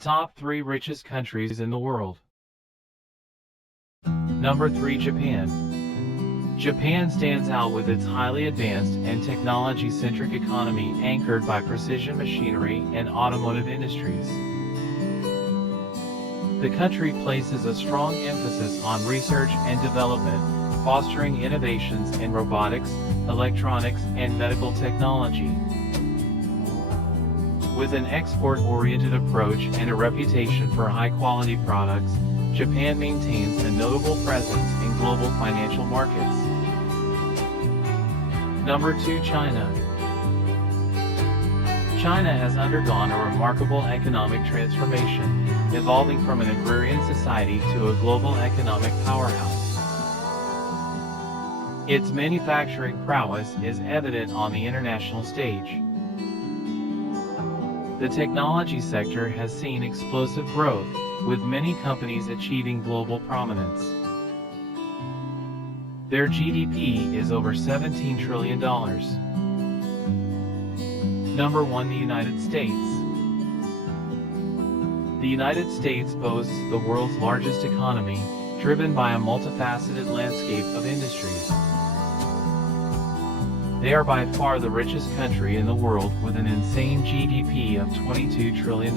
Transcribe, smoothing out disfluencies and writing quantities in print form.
top 3 richest countries in the world. Number 3. Japan. Japan stands out with its highly advanced and technology-centric economy anchored by precision machinery and automotive industries. The country places a strong emphasis on research and development, fostering innovations in robotics, electronics, and medical technology. With an export-oriented approach and a reputation for high-quality products, Japan maintains a notable presence in global financial markets. Number 2. China. China has undergone a remarkable economic transformation, evolving from an agrarian society to a global economic powerhouse. Its manufacturing prowess is evident on the international stage. The technology sector has seen explosive growth, with many companies achieving global prominence. Their GDP is over $17 trillion. Number 1. The United States. The United States boasts the world's largest economy, driven by a multifaceted landscape of industries. They are by far the richest country in the world with an insane GDP of $22 trillion.